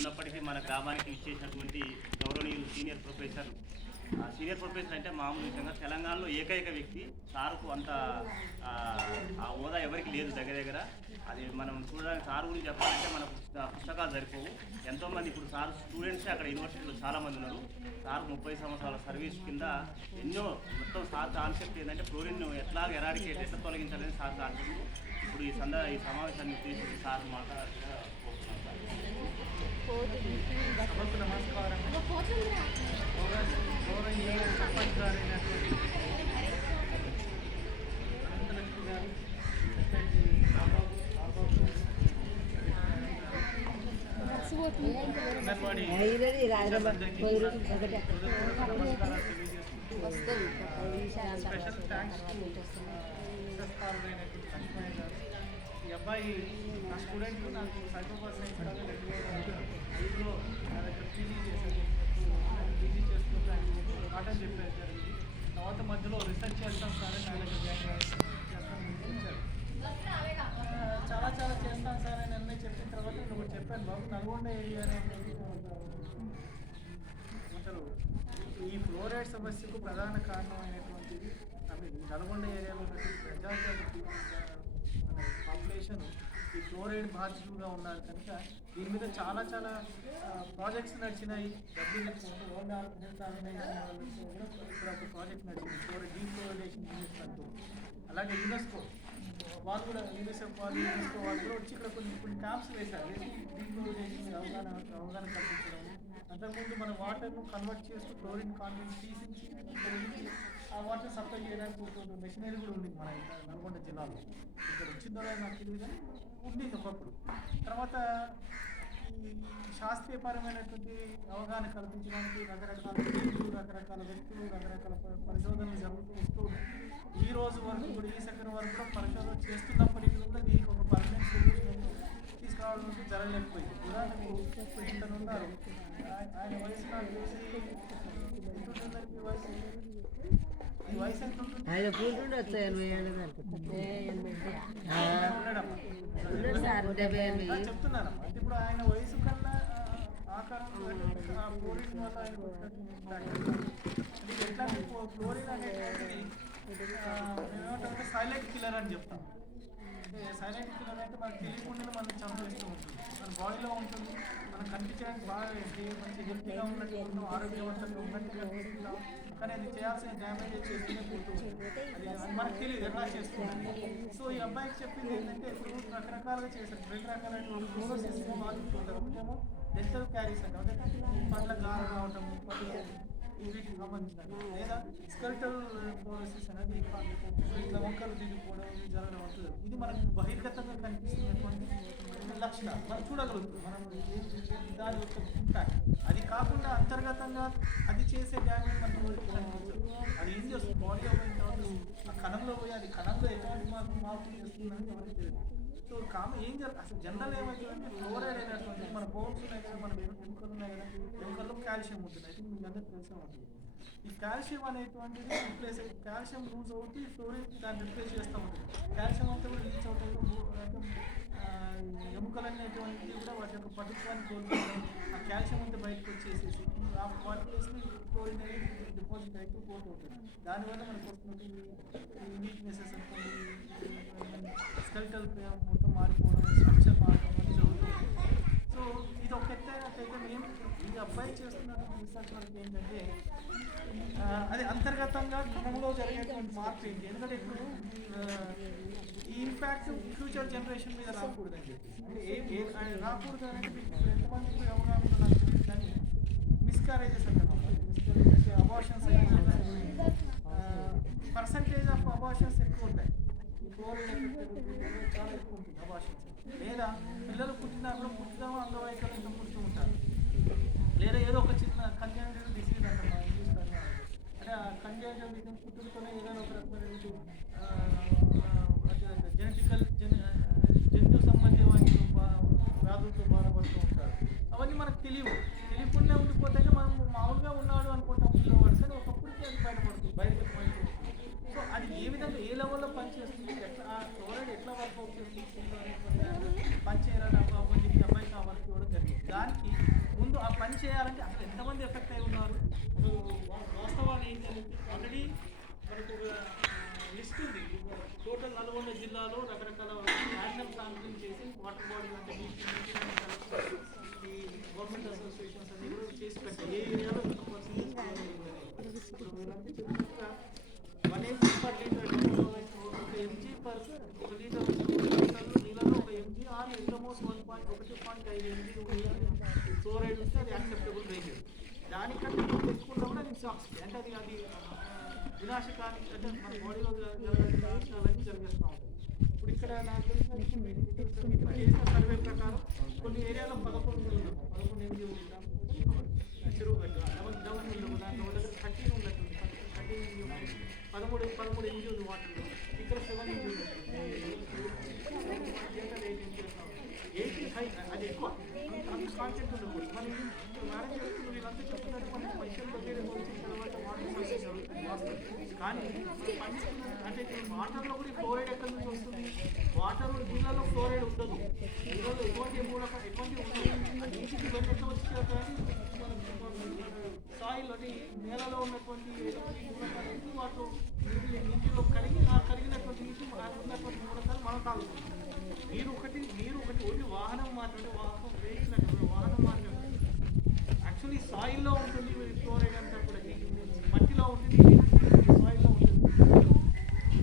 ఉన్నప్పటికీ మన గ్రామానికి ఇచ్చేసినటువంటి గౌరవనీయులు సీనియర్ ప్రొఫెసర్. సీనియర్ ప్రొఫెసర్ అంటే మామూలు విషయంగా తెలంగాణలో ఏకైక వ్యక్తి. సార్కు అంత ఆ, హోదా ఎవరికి లేదు దగ్గర దగ్గర. అది మనం చూడడానికి సార్ గురించి చెప్పాలంటే మన పుస్తకాలు సరిపోవు. ఎంతోమంది ఇప్పుడు సార్ స్టూడెంట్స్ అక్కడ యూనివర్సిటీలో చాలామంది ఉన్నారు. సార్ ముప్పై సంవత్సరాల సర్వీస్ కింద ఎన్నో మొత్తం సార్ కాన్సెప్ట్ ఏంటంటే ఫ్లోరిన్ ఎట్లా ఎరాడికేట్ ఎట్లా తొలగించాలని సార్ కాన్సెప్ట్. ఇప్పుడు ఈ సంద ఈ సమావేశాన్ని ఉద్దేశించి సార్ మాట్లాడుతున్నా సభకు నమస్కారం సర్పంచ్ గారైనటువంటి అనంతలక్ష్మి గారు అంగన్వాడీ నమస్కారాలు స్పెషల్ థ్యాంక్స్ టు ఈ అబ్బాయి నా స్టూడెంట్ నాకు సైకోపాస్ సైన్స్ కాదు రెండు వేల ఐదులో నా దగ్గర పీజీ చేశాడు పీజీ చేసుకుంటూ ఆయన చెప్పారు జరిగింది తర్వాత మధ్యలో రీసెర్చ్ చేస్తాం సార్ అని నా దగ్గర చాలా చాలా చేస్తాను సార్ అని అన్నీ చెప్పిన తర్వాత నేను ఒకటి చెప్పాను బాబు నల్గొండ ఏరియా అనేది అసలు ఈ ఫ్లోరైడ్ సమస్యకు ప్రధాన కారణమైనటువంటిది ఐ మీన్ నల్గొండ ఏరియాలో ఉన్నటువంటి ప్రజాజాతి మన పాపులేషన్ ఈ ఫ్లోరైడ్ బాధితులుగా ఉన్నారు కనుక దీని మీద చాలా చాలా ప్రాజెక్ట్స్ నడిచినాయి. డబ్బులు వరల్డ్ హెల్త్ ఆర్గనైజేషన్ ఇక్కడ ఒక ప్రాజెక్ట్ నడిచింది. ఫ్లోరైడ్ డీఫ్లోరైడేషన్ యూనిట్ అంటూ అలాగే యునెస్కో. వాళ్ళు కూడా యూనిసెఫ్ వాళ్ళు యునెస్కో వాళ్ళు కూడా వచ్చి ఇక్కడ కొన్ని కొన్ని క్యాంప్స్ వేశారు. వేసి డీఫ్లోరైడేషన్ అవగాహన అవగాహన కల్పించడం. అంతకుముందు మన వాటర్ను కన్వర్ట్ చేస్తూ క్లోరిన్ కాన్వెంట్ తీసి వాటిని ఆ వాటర్ సప్లై చేయడానికి కొంచెం మెషినరీ కూడా ఉంది మన నల్గొండ జిల్లాలో. ఇక్కడ వచ్చిందో లేదో నాకు తెలియదు కానీ ఉండింది ఒకప్పుడు. తర్వాత ఈ శాస్త్రీయపరమైనటువంటి అవగాహన కల్పించడానికి రకరకాల వ్యక్తులు రకరకాల వ్యక్తులు రకరకాల పరిశోధనలు జరుగుతూ వస్తూ ఈ రోజు వరకు కూడా ఈ సెకండ్ వరకు కూడా పరిశోధన చేస్తున్నప్పటికీ కూడా దీనికి ఒక పర్మనెంట్ సొల్యూషన్ తీసుకురావడం అనేది జరగలేకపోయింది. ఉదాహరణకు ఇప్పుడు ఉన్నారు ఆయన వయసు నాకు చూసి ఎంత వయసు ఆయన ఎనభై ఏళ్ళు. సార్ డెబ్బై ఎనభై. అంటే ఇప్పుడు ఆయన వయసు కన్నా సైలెంట్ కిల్లర్ అని చెప్తాం. సైలెంట్ కిల్లర్ అంటే మనకు తెలియకుండా మనం చంపేస్తూ ఉంటుంది. బాడీలో ఉంటుంది. మన కనిపించడానికి బాగా మంచి హెల్తీగా ఉన్నట్టు ఉంటాం ఆరోగ్యవంతంగా ఉన్నట్టుగా కనిపిస్తున్నాం కానీ అది చేయాల్సిన డ్యామేజ్ చేస్తూనే పోతూ అది మనకు తెలియదు ఎలా చేస్తుంది. సో ఈ అబ్బాయికి చెప్పింది ఏంటంటే ఇప్పుడు రకరకాలుగా చేశారు. రెండు రకాలైన ప్రోసెస్ ఆగిపోతారు ఒకటేమో డెంటల్ క్యారీస్ అంటాం. అంటే గారు రావటం వీటికి సంబంధించిన లేదా స్కల్టల్ ప్రోసెస్ అనేది ఇట్లా వంకలు దిగిపోవడం జరగడం అవుతుంది ఇది మనకు బహిర్గతంగా కనిపిస్తున్నటువంటి లక్షణాలు మనం చూడగలుగుతాం మనం దాని యొక్క ఇంపాక్ట్ అది కాకుండా అంతర్గతంగా అది చేసే డ్యామేజ్ మనకు అది ఏం చేస్తుంది? బాడీలో పోయిన తర్వాత ఆ కణంలో పోయి అది కణంలో ఎటువంటి మార్పు మార్పులు చేస్తుందని ఎవరికి తెలియదు. సో కామ ఏం జరగ అసలు జనరల్ ఏమవుతుందంటే ఫ్లోరైడ్ అనేటువంటి మన బోన్స్ ఉన్నాయి కదా మన ఎముకలు ఉన్నాయి కదా ఎముకల్లో కాల్షియం ఉంటుంది. అయితే మీకు అందరికీ తెలిసే ఉంటుంది. ఈ కాల్షియం అనేటువంటిది రిప్లేస్ కాల్షియం లూజ్ అవుతూ ఈ ఫ్లోరిన్ దాన్ని రిప్లేస్ చేస్తూ ఉంటుంది కాల్షియం అంతా కూడా రీచ్ అవుతుంది ఎముకలు అనేటువంటివి కూడా వాటి యొక్క పటుత్వాన్ని కోల్పోతాయి. ఆ కాల్షియం అంతా బయటకు వచ్చేసేసి ఆ వాటి ఫ్లోరిన్ అనేది డిపాజిట్ అయిపోయి పోతుంది దానివల్ల మనకు వస్తున్నటువంటి వీక్నెసెస్ అనుకోండి స్కెల్టల్ మొత్తం మారిపోవడం స్ట్రక్చర్ మారడం అనేది జరుగుతుంది సో ఇది ఒక ఎత్తైనట్టయితే మేము ఈ అబ్బాయి చేస్తున్న రీసెర్చ్ వరకు ఏంటంటే అది అంతర్గతంగా క్రమంలో జరిగేటువంటి మార్పు ఏంటి? ఎందుకంటే ఇప్పుడు ఈ ఇంపాక్ట్ ఫ్యూచర్ జనరేషన్ మీద రాకూడదని చెప్పి అంటే ఏ రాకూడదు అనేది మీకు అవగాహన ఉందో నాకు తెలియదు కానీ మిస్కారేజెస్ అంటాం miscarriages abortions percentage of abortions ఎక్కువ ఉంటాయి. చాలా ఎక్కువ ఉంటుంది అబార్షన్స్ లేదా పిల్లలు పుట్టినా కూడా పుట్టినా అంగవైకల్యంతో పుడుతూ ఉంటారు. లేదా ఏదో ఒక చిన్న కంజెంటల్ డిసీజ్ అంటారు. ఇంగ్లీష్ అంటే ఆ కంజెంటల్ డిసీజ్ పుట్టుకతోనే ఏదైనా ఒక రకమైనటువంటి జెనెటికల్ జన్యు సంబంధమైన బా- వ్యాధులతో బాధపడుతూ ఉంటారు అవన్నీ మనకు తెలియవు తెలియకుండా ఉండిపోతే మనం మామూలుగా ఉన్నాడు అనుకుంటాం పిల్లవాడు కానీ ఒకప్పటికి అది బయటపడుతుంది బయటకు బయటకు సో అది ఏ విధంగా ఏ లెవెల్లో పనిచేస్తుంది ఎట్లా ఆ ఫ్లోరైడ్ ఎట్లా వర్క్ అవుట్ చేస్తుంది అనేటువంటి పనిచేయాలని అబ్బాయి చెప్పి అబ్బాయికి ఆ వర్క్ ఇవ్వడం జరిగింది దానికి చేయాలంటే అసలు ఎంతమంది ఎఫెక్ట్ అయి ఉన్నారు అసలు వా- వాస్తవాలు ఏంటి అనేది ఆల్రెడీ మనకు ఒక లిస్ట్ ఉంది టోటల్ నల్గొండ జిల్లాలో రకరకాల ర్యాండమ్ శాంప్లింగ్ చేసి వాటర్ బాడీ అంటే ఈ గవర్నమెంట్ అసోసియేషన్స్ అన్ని కూడా చేసి పెట్టాయి ఏ ఏరియాలో ఎంత పర్సెంటేజ్ ఇప్పుడు వీళ్ళంతా చెప్పినట్టుగా వన్ ఎంజీ పర్ లీటర్ ఒక ఎంజీ పర్ ఒక లీటర్ నీళ్ళలో ఒక ఎంజీ ఆర్ ఎంతమోస్ట్ వన్ పాయింట్ ఒకటి పాయింట్ ఐదు ఎంజీ ఫ్లోరైడ్ ఉంటే అది యాక్సెప్టబుల్ రేంజ్. దానికంటే ఎక్కువ కూడా అది సాక్స్ అంటే అది అది వినాశకానికి అంటే మన బాడీలో జరిగేస్తూ ఉంటాయి. ఇప్పుడు ఇక్కడ నాకు తెలిసిన చేసిన సర్వే ప్రకారం కొన్ని ఏరియాలో పదకొండు పదకొండు ఎంజీ ఉంటాం చెరువు గట్టు డబల్ డబల్ దాంట్లో దగ్గర థర్టీన్ ఉండదు థర్టీన్ ఎంజీ పదమూడు పదమూడు ఎంజీ ఉంది వాటర్లో ఇక్కడ సెవెన్ ఎంజీ ఉంది ఎయిటీ ఫైవ్ అది ఎక్కువ అంత కాన్సెప్ట్ ఉండకూడదు మరి మేనేజ్ చేస్తున్న వీళ్ళంతా చెప్తున్నారు మన మనుషుల దగ్గర వచ్చి తర్వాత వాటర్ సోర్సెస్ జరుగుతుంది వాస్తవం. కానీ అంటే వాటర్లో కూడా ఫ్లోరైడ్ ఎక్కడి నుంచి వస్తుంది? వాటర్ నీళ్ళలో ఫ్లోరైడ్ ఉండదు. నీళ్ళలో ఎటువంటి మూలక ఎటువంటి ఉండదు ఆ నీటికి ఇవన్నీ ఎట్లా కానీ సాయిల్ అంటే నేలలో ఉన్నటువంటి ఎటువంటి మూలకాలు ఎక్కువ వాటిలో నీటి నీటిలో కడిగి ఆ కడిగినటువంటి నీటి ఆ ఉన్నటువంటి మూలకాలు మనం తాగుతున్నాం నీరు ఒకటి మీరు ఒకటి ఓన్లీ వాహనం మాత్రమే వాహనం వేసినటువంటి వాహనం మాత్రమే. యాక్చువల్లీ సాయిల్లో ఉంటుంది ఫ్లోరైడ్ అంతా కూడా. మట్టిలో ఉంటుంది సాయిల్లో ఉంటుంది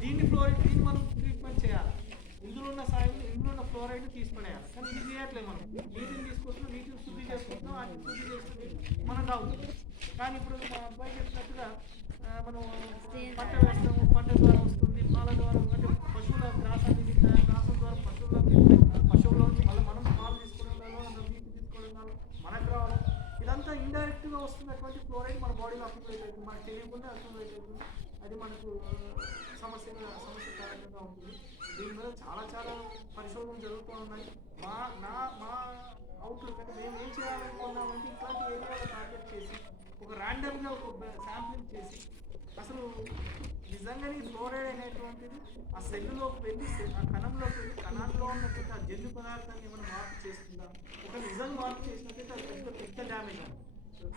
దీన్ని ఫ్లోరైడ్ దీన్ని మనం ట్రీట్మెంట్ చేయాలి ఇందులో ఉన్న సాయిల్ ఫ్లోరైడ్ తీసిపడేయాలి కానీ ఇది చేయట్లేదు మనం. నీటిని తీసుకొస్తున్నాం నీటిని శుద్ధి చేసుకుంటున్నాం వాటిని శుద్ధి చేసుకుని మనం తాగుతున్నాం కానీ ఇప్పుడు మా అబ్బాయి చెప్పినట్టుగా మనం పంట వేస్తాము పంట ద్వారా వస్తుంది పాల ద్వారా అంటే పశువుల గ్రాసాన్ని తింటాయి గ్రాసం ద్వారా పశువుల తింటాయి పశువుల నుంచి మళ్ళీ మనం పాలు తీసుకోవడం వల్ల మనం నీటి తీసుకోవడం వల్ల మనకు రావడం అదంతా ఇండైరెక్ట్గా వస్తున్నటువంటి ఫ్లోరైడ్ మన బాడీలో అక్యుములేట్ అవుతుంది. మనకు తెలియకుండా అక్యుములేట్ అవుతుంది. అది మనకు సమస్య సమస్య కారణంగా ఉంటుంది. దీని మీద చాలా చాలా పరిశోధనలు జరుగుతూ ఉన్నాయి. మా నా మా అవుట్లుక్ అంటే మేము ఏం చేయాలనుకున్నామంటే ఇట్లాంటి ఏరియాలో టార్గెట్ చేసి ఒక ర్యాండమ్గా ఒక శాంప్లింగ్ చేసి అసలు నిజంగానే ఫ్లోరైడ్ అనేటువంటిది ఆ సెల్లులోకి వెళ్ళి ఆ కణంలోకి వెళ్ళి కణాల్లో ఉన్నటువంటి ఆ జన్యు పదార్థాన్ని ఏమైనా మార్పు చేస్తుందా ఒక నిజం మార్పు చేసినట్టయితే అది పెద్ద పెద్ద డ్యామేజ్ అని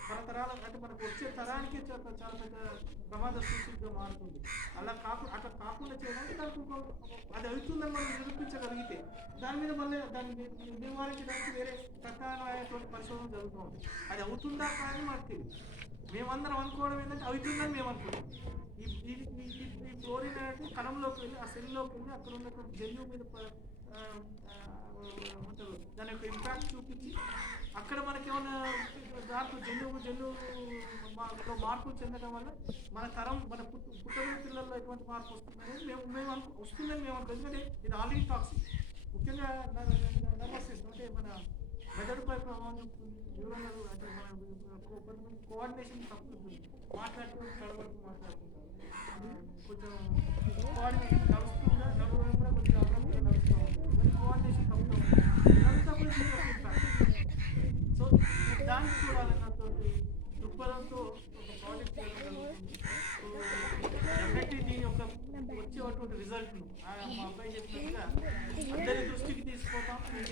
తరతరాల అంటే మనకు వచ్చే తరానికి చాలా చాలా పెద్ద ప్రమాద సూచికగా మారుతుంది. అలా కాకుండా అట్లా కాకుండా చేయడానికి దానికి అది అవుతుందని మనం నిరూపించగలిగితే దాని మీద మళ్ళీ దాన్ని నివారించడానికి వేరే ప్రకారమైనటువంటి పరిశోధన జరుగుతూ ఉంది. అది అవుతుందా కానీ మాకు తెలియదు. మేమందరం అనుకోవడం ఏంటంటే అవుతుందని మేము అనుకుంటాం. ఈ ఈ ఫ్లోరిన్ అనేది కణంలోకి వెళ్ళి ఆ సెల్లోకి వెళ్ళి అక్కడ ఉన్నటువంటి జన్యువు మీద దాని యొక్క ఇంపాక్ట్ చూపించి అక్కడ మనకేమన్నా ఏమైనా జన్యువు మా- చెందడం వల్ల మన తరం మన పుట్టు పిల్లల్లో ఎటువంటి మార్పు వస్తుందని మేము మేము వస్తుందని మేము అనుకో ఎందుకంటే ఇది ఆల్రెడీ టాక్సిక్ ముఖ్యంగా నర్వస్ సిస్టమ్ అంటే మన మెదడుపై ప్రభావం చూపుతుంది న్యూరల్ అంటే మన కొంతమంది కోఆర్డినేషన్ తప్పుతుంది మాట్లాడుతూ చదవడుతూ మాట్లాడుతుంటారు. కొంచెం కోఆర్డినేషన్ కలుస్తుందా నడవడం కూడా కొంచెం అప్పుడప్పుడు నడుస్తూ ఉంటుంది కోఆర్డినేషన్ తప్పు ఉంటుంది ఇదంతా కూడా దీని యొక్క impact. సో దాన్ని చూడాలన్నటువంటి దృక్పథంతో ఒక ప్రాజెక్ట్ చేయడం జరుగుతుంది డెఫినెట్లీ దీని యొక్క వచ్చేటువంటి రిజల్ట్ మా అబ్బాయి చెప్పినట్టుగా అందరి దృష్టికి తీసుకుపోతాం నేను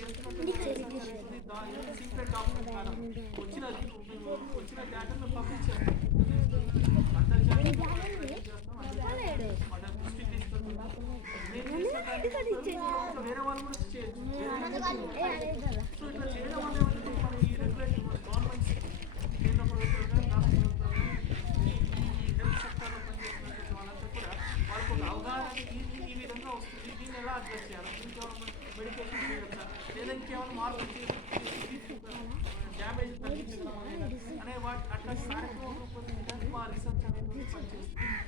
చేస్తున్నటువంటి దాని సీక్రెట్ డాక్యుమెంట్ కాదు వచ్చిన వచ్చిన డేటాను పబ్లిష్ వేరే వాళ్ళు కూడా చేయొచ్చు సో ఇట్లా చేయడం వల్ల ఏమంటే మన ఈ రెగ్యులేషన్ గవర్నమెంట్ కేంద్ర ప్రభుత్వం రాష్ట్ర ప్రభుత్వం ఈ హెల్త్ సెక్టర్లో పనిచేస్తున్నటువంటి వాళ్ళంతా కూడా వాళ్ళకు ఒక అవగాహన ఈ విధంగా వస్తుంది. దీన్ని ఎలా అడ్రస్ చేయాలి? మెడికేషన్ చేయొచ్చా లేదా ఇంకేమైనా మార్పు అనే వాటి అట్లాంటి కార్యక్రమం రూపొందించడానికి మా రీసెర్చ్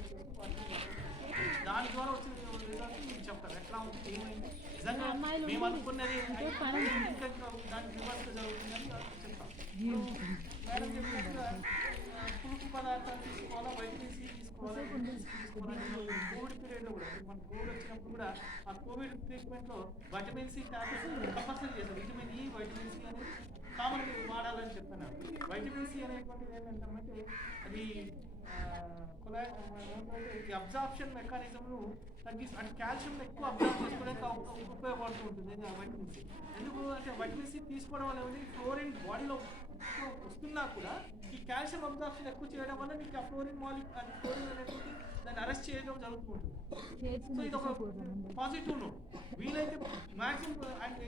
దాని ద్వారా వచ్చిన రిజల్ట్ మీకు చెప్తారు ఎట్లా ఉంటుంది ఏమైంది? నిజంగా మేము అనుకున్నది ఇంకా దాని రివర్స్ జరుగుతుందని చెప్తాం మేడం చెప్పినట్టుగా పులుపు పదార్థాలు తీసుకోవాలా? వైటమిన్ సి తీసుకోవాలా? విటమిన్ సి తీసుకోవాలా? కోవిడ్ పీరియడ్లో కూడా మన కోవిడ్ వచ్చినప్పుడు కూడా ఆ కోవిడ్ ట్రీట్మెంట్లో వైటమిన్ సి టాబ్లెట్స్ కంపల్సరీ చేస్తారు విటమిన్ ఈ వైటమిన్ సి అనేది కామన్ వాడాలని చెప్తున్నారు వైటమిన్ సి అనేటువంటిది ఏంటంటే అది ఈ అబ్జార్ప్షన్ మెకానిజంను తగ్గిస్తు అంటే కాల్షియం ఎక్కువ అబ్జార్బ్ చేసుకోవడానికి ఉపయోగపడుతూ ఉంటుంది. ఆ వైటమిన్ సి ఎందుకు? అంటే వైటమిన్ సి తీసుకోవడం వల్ల ఏమిటి ఫ్లోరిన్ బాడీలో వస్తున్నా కూడా ఈ కాల్షియం అబ్జార్ప్షన్ ఎక్కువ చేయడం వల్ల నీకు ఆ ఫ్లోరిన్ మాలిక్ అది ఫ్లోరిన్ అనేటువంటి దాన్ని అరెస్ట్ చేయడం జరుగుతూ ఉంటుంది సో ఇది ఒక పాజిటివ్ నోట్. వీలైతే maximum and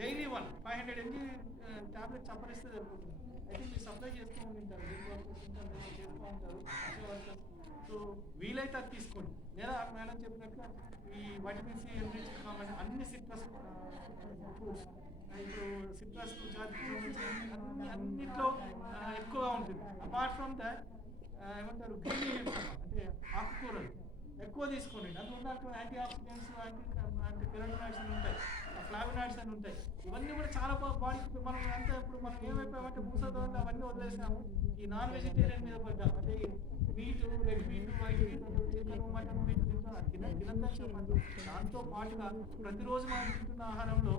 daily one five hundred MG tablet చప్పరిస్తే సరిపోతుంది. అయితే మీరు సప్లై చేస్తూ ఉంటారు చేస్తూ ఉంటారు సో వీలైతే అది తీసుకోండి. లేదా మేడం చెప్పినట్టుగా ఈ వైటమిన్ సి ఎంరిచ్ కావాలి అన్ని సిట్రస్ ఫ్రూట్స్ ఇప్పుడు సిట్రస్ అన్నిట్లో ఎక్కువగా ఉంటుంది. అపార్ట్ ఫ్రమ్ దట్ ఏమంటారు? గ్రీన్ అంటే ఆకుకూరలు. ఎక్కువ తీసుకోండి. అందులో ఉన్నటువంటి యాంటీ ఆక్సిడెంట్స్ యాంటీ అంటే పెరడనాయిడ్స్ అని ఉంటాయి. ఫ్లావినాయిడ్స్ అని ఉంటాయి. ఇవన్నీ కూడా చాలా బాడీకి మనం అంతా ఇప్పుడు మనం ఏమైపోయామంటే భూసత్వం అవన్నీ వదిలేసాము. ఈ నాన్ వెజిటేరియన్ మీద పడ్డాం. అంటే meat red meat white meat chicken mutton meat తింటున్నారు తిన దాంతో పాటుగా ప్రతిరోజు మనం తింటున్న ఆహారంలో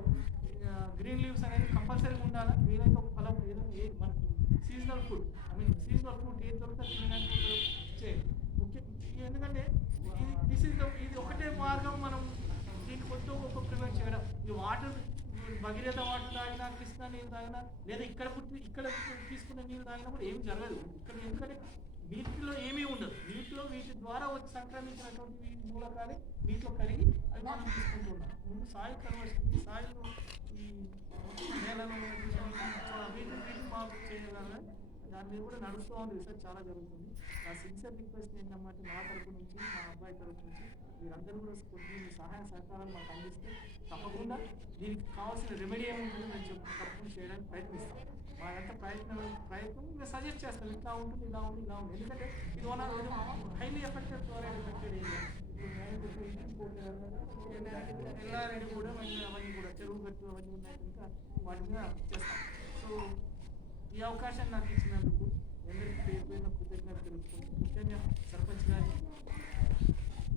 గ్రీన్ లీవ్స్ అనేది కంపల్సరీగా ఉండాలా? వీలైతే ఒక ఫలం ఏదో ఏ మనకు సీజనల్ ఫుడ్. మీ మీన్ ఫుడ్ ఏది దొరికితే ముఖ్యం ఎందుకంటే ఇది దిస్ ఇస్ ఇది ఒకటే మార్గం మనం దీన్ని కొంచెం ఒక ప్రివెంట్ చేయడం. ఈ వాటర్ భగీరథ వాటర్ తాగినా కృష్ణా నీళ్ళు తాగినా లేదా ఇక్కడ పుట్టి ఇక్కడ తీసుకున్న నీళ్ళు తాగినా కూడా ఏమి జరగదు. ఇక్కడ ఎందుకంటే వీటిలో ఏమీ ఉండదు. వీటిలో వీటి ద్వారా వచ్చి సంక్రమించినటువంటి వీటి మూలకాలే వీటిలో కలిగి అవి మనం తీసుకుంటున్నాం ముందు సాయి కన్వర్షన్ సాయిలో ఈ నేలలో వీటిని వీటిని మాకు చేయాలని దాని మీద కూడా నడుస్తూ ఉంది. రీసెర్చ్ చాలా జరుగుతుంది. నా సిన్సియర్ రిక్వెస్ట్ ఏంటంటే మా తరపు నుంచి మా అబ్బాయి తరపు నుంచి మీరందరూ కూడా కొద్ది మీ సహాయ సహకారాలు మాకు అందిస్తే తప్పకుండా దీనికి కావాల్సిన రెమెడీ ఏముంటుందో నేను చెప్పి తప్పకుండా చేయడానికి ప్రయత్నిస్తాం. ఎంత ప్రయత్నం ప్రయత్నం మేము సజెస్ట్ చేస్తాం ఇట్లా ఉంటుంది ఇలా ఉంటుంది ఇలా ఉంటుంది. ఎందుకంటే ఇది one highly affected fluoride affected area Yellareddy కూడా అవన్నీ కూడా చెరువు గట్టు అవన్నీ ఉన్నాయి కనుక వాటి మీద చేస్తాం. సో ఈ అవకాశం నాకు ఇచ్చినందుకు అందరికీ పేరు పేరున కృతజ్ఞత ముఖ్యంగా సర్పంచ్ గారి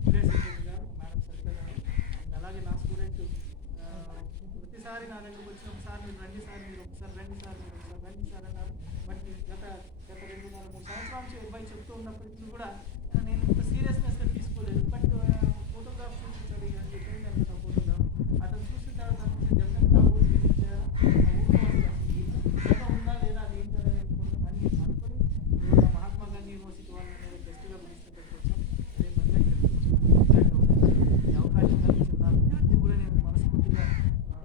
విలేజ్ సెక్రటరీ గారు మేడం సరిత గారు అండ్ అలాగే నా స్టూడెంట్ ప్రతిసారి నా దగ్గరకు వచ్చిన ఒకసారి మీరు రండి సార్ మీరు ఒకసారి రండి సార్ మీరు ఒకసారి రండి సార్ అన్నారు బట్ గత గత రెండు నాలుగు మూడు సంవత్సరాల నుంచి అబ్బాయి చెప్తూ ఉన్నప్పటికీ కూడా ఆ, నేను ఇంత సీరియస్నెస్గా తీసుకోలేదు బట్ ఫోటోగ్రాఫ్ చూపించాడు ఇక అని చెప్పి నేను అనుకున్నా ఫోటోగ్రాఫ్ అతను చూసిన తర్వాత నాకు డెఫినెట్గా ఊరు విజిట్ చేయాలి ఆ ఊరు అసలు నిజంగా ఉందా లేదా అది ఏంటి అనేది అనుకున్నాను అని అనుకుని ఇవాళ మహాత్మా గాంధీ యూనివర్సిటీ వాళ్ళు అనేది బెస్ట్గా పిలిచినట్టు వచ్చాం అదే పనిగా ఇక్కడికి వచ్చాను ఈ అవకాశం కలిగించిన దానికి కూడా నేను మనస్ఫూర్తిగా ఆ,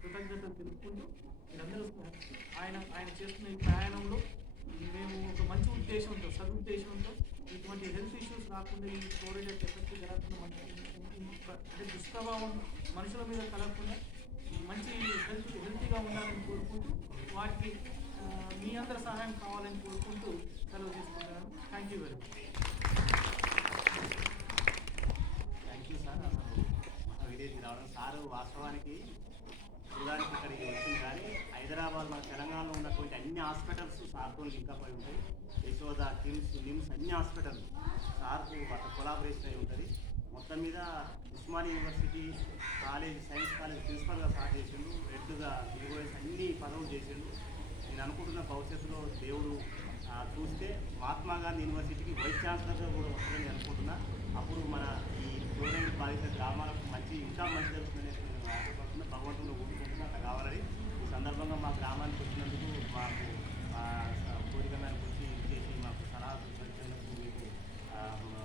కృతజ్ఞతలు తెలుపుకుంటూ మీరందరూ ఆయన ఆయన చేస్తున్న ఈ ప్రయాణంలో మేము ఒక మంచి ఉద్దేశంతో సదుద్దేశంతో ఇటువంటి హెల్త్ ఇష్యూస్ ఈ ఎఫెక్ట్ అంటే దుష్ప్రభావం మనుషుల మీద కలగకుండా మంచి హెల్త్ హెల్తీగా ఉండాలని కోరుకుంటూ వాటికి మీ అందరి సహాయం కావాలని కోరుకుంటూ సెలవు తీసుకుంటున్నాను. Thank you very much thank you sir అసలు మన విదేశీ రావడం సారు వాస్తవానికి చూడడానికి ఇక్కడికి వచ్చింది కానీ హైదరాబాద్ మన తెలంగాణలో ఉన్నటువంటి అన్ని హాస్పిటల్స్ సార్తో లింకప్ అయి ఉంటాయి. యశోద టిమ్స్ నిమ్స్ అన్ని హాస్పిటల్ సార్కు అక్కడ కొలాబరేషన్ అయి ఉంటుంది. మొత్తం మీద Osmania university college science college ప్రిన్సిపల్గా start చేసిండు. హెడ్గా యూఎస్ అన్ని పదవులు చేసిండు. నేను అనుకుంటున్న భవిష్యత్తులో దేవుడు చూస్తే మహాత్మా గాంధీ యూనివర్సిటీకి వైస్ ఛాన్సలర్గా కూడా వస్తుందని అనుకుంటున్నా. అప్పుడు మన ఈ టోర్నమెంట్ బాధిత గ్రామాలకు మంచి ఇంకా మంచి జరుగుతుందని నేను ఆశపడుతున్నా. భగవంతుడు ఊరుకుంటున్నా అట్లా కావాలని. ఈ సందర్భంగా మా గ్రామానికి వచ్చి um,